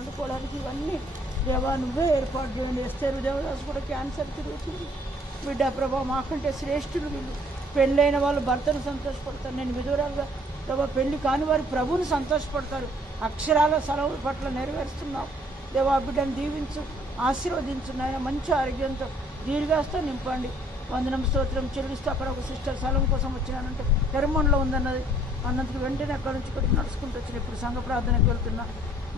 వండుకోవడానికి ఇవన్నీ దేవా నువ్వే ఏర్పాటు చేయండి. ఎస్తేరు దేవదాసు కూడా క్యాన్సర్ తిరుగుతుంది బిడ్డ ప్రభా, మాకంటే శ్రేష్ఠులు వీళ్ళు. పెళ్ళైన వాళ్ళు భర్తను సంతోషపడతారు. నేను విధురాలుగా ప్రభా, పెళ్లి కాని వారి ప్రభువుని సంతోషపడతారు. అక్షరాల సెలవుల పట్ల నెరవేరుస్తున్నావు దేవా. బిడ్డను దీవించు, ఆశీర్వదించు నాయన. మంచి ఆరోగ్యంతో దీర్ఘాస్తో నింపండి. వందనం స్తోత్రం చెల్లిస్తూ అక్కడ ఒక సిస్టర్ స్థలం కోసం వచ్చినానంటే తెరమండలో ఉందన్నది అన్నందుకు వెంటనే అక్కడ నుంచి కొట్టి నడుచుకుంటూ వచ్చిన ఇప్పుడు సంఘ ప్రార్థనకు వెళ్తున్నా.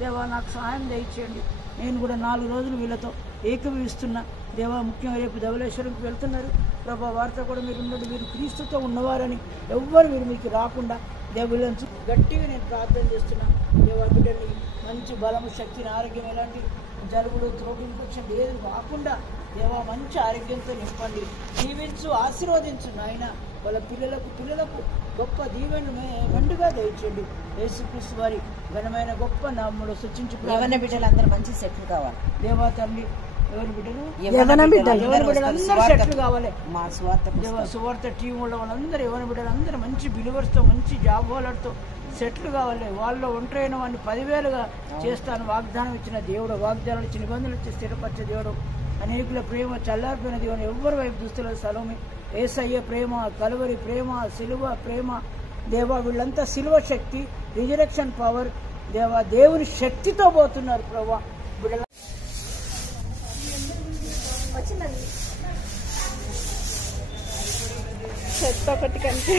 దేవా నాకు సహాయం దయచేయండి. నేను కూడా 4 రోజులు వీళ్ళతో ఏకీభవిస్తున్నా దేవా. ముఖ్యంగా రేపు ధవళేశ్వరంకి వెళ్తున్నారు ప్రభా, వారితో కూడా మీరు ఉన్నది. మీరు క్రీస్తుతో ఉన్నవారని ఎవ్వరు మీరు మీకు రాకుండా దేవుళ్ళని గట్టిగా నేను ప్రార్థన చేస్తున్నా దేవా. బిడ్డని మంచి బలము, శక్తిని, ఆరోగ్యం, ఎలాంటి జలుబుడు, త్రోట్ ఇన్ఫెక్షన్ ఏది రాకుండా దేవా మంచి ఆరోగ్యంతో నింపండి. దీవించు, ఆశీర్వదించు నాయన. వాళ్ళ పిల్లలకు గొప్ప దీవెను మెండుగా దయచేయండి. యేసుక్రీస్తు వారి ఘనమైన గొప్ప నామములో సూచించి బిడ్డలందరూ మంచి సెట్లు కావాలి దేవా. తండ్రి ఎవరి బిడ్డలు బిడ్డలందరూ సెట్లు కావాలి. మా సువార్త దేవా సువార్త టీం వాళ్ళ వాళ్ళందరూ ఎవరి బిడ్డలందరూ మంచి బిలివర్స్తో, మంచి జాబ్ హోల్డర్తో సెట్లు కావాలి. వాళ్ళు ఒంటరైన వాడిని 10,000గా చేస్తాను వాగ్దానం ఇచ్చిన దేవుడు, వాగ్దానాలు ఇచ్చిన నిబంధనలు ఇచ్చి స్థిరపరిచే దేవుడు. అనేకుల ప్రేమ చల్లారిపోయిన దేవుని ఎవరి వైపు చూస్తున్నారు సలోమి. యేసయ్య ప్రేమ, కలువరి ప్రేమ, సిలువ ప్రేమ దేవా. వీళ్ళంతా సిలువ శక్తి, రిజరెక్షన్ పవర్ దేవా. దేవుని శక్తితో పోతున్నారు ప్రభా. బిడ్డల చెత్త ఒకటి కంటే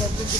పంపించి